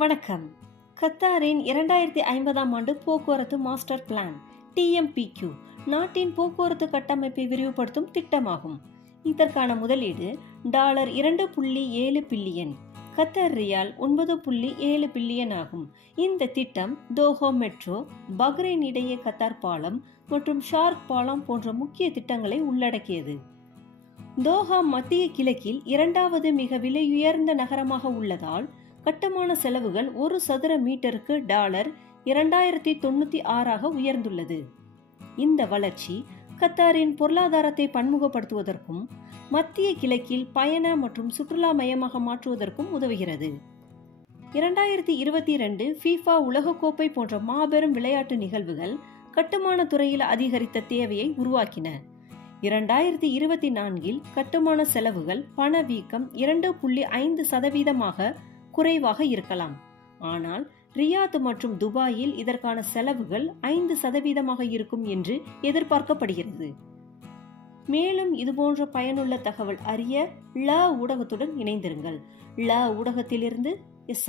வணக்கம். கத்தாரின் இரண்டாயிரத்தி ஐம்பதாம் ஆண்டு போக்குவரத்து மாஸ்டர் பிளான் டிஎம்பிக்யூ நாட்டின் போக்குவரத்து கட்டமைப்பை விரிவுபடுத்தும் திட்டமாகும். இதற்கான முதலீடு டாலர் இரண்டு புள்ளி ஏழு பில்லியன் கத்தர் ரியால் ஒன்பது புள்ளி ஏழு பில்லியன் ஆகும். இந்த திட்டம் தோஹோ மெட்ரோ பஹ்ரைன் இடையே கத்தார் பாலம் மற்றும் ஷார்க் பாலம் போன்ற முக்கிய திட்டங்களை உள்ளடக்கியது. தோஹா மத்திய கிழக்கில் இரண்டாவது மிக விலையுயர்ந்த நகரமாக உள்ளதால் கட்டுமான செலவுகள் ஒரு சதுர மீட்டருக்கு டாலர் இரண்டாயிரத்தி தொண்ணூத்தி ஆறாக உயர்ந்துள்ளது. இந்த வளர்ச்சி கத்தாரின் பொருளாதாரத்தை பன்முகப்படுத்துவதற்கும் மத்திய கிழக்கில் பயண மற்றும் சுற்றுலா மையமாக மாற்றுவதற்கும் உதவுகிறது. இரண்டாயிரத்தி இருபத்தி இரண்டு ஃபீஃபா உலகக்கோப்பை போன்ற மாபெரும் விளையாட்டு நிகழ்வுகள் கட்டுமான துறையில் அதிகரித்த தேவையை உருவாக்கின. இரண்டாயிரத்தி இருபத்தி நான்கில் கட்டுமான செலவுகள் பணவீக்கம் இரண்டு புள்ளி ஐந்து சதவீதமாக குறைவாக இருக்கலாம். ஆனால் ரியாத் மற்றும் துபாயில் இதற்கான செலவுகள் ஐந்து சதவீதமாக இருக்கும் என்று எதிர்பார்க்கப்படுகிறது. மேலும் இதுபோன்ற பயனுள்ள தகவல் அறிய ல ஊடகத்துடன் இணைந்திருங்கள். ல ஊடகத்திலிருந்து எஸ்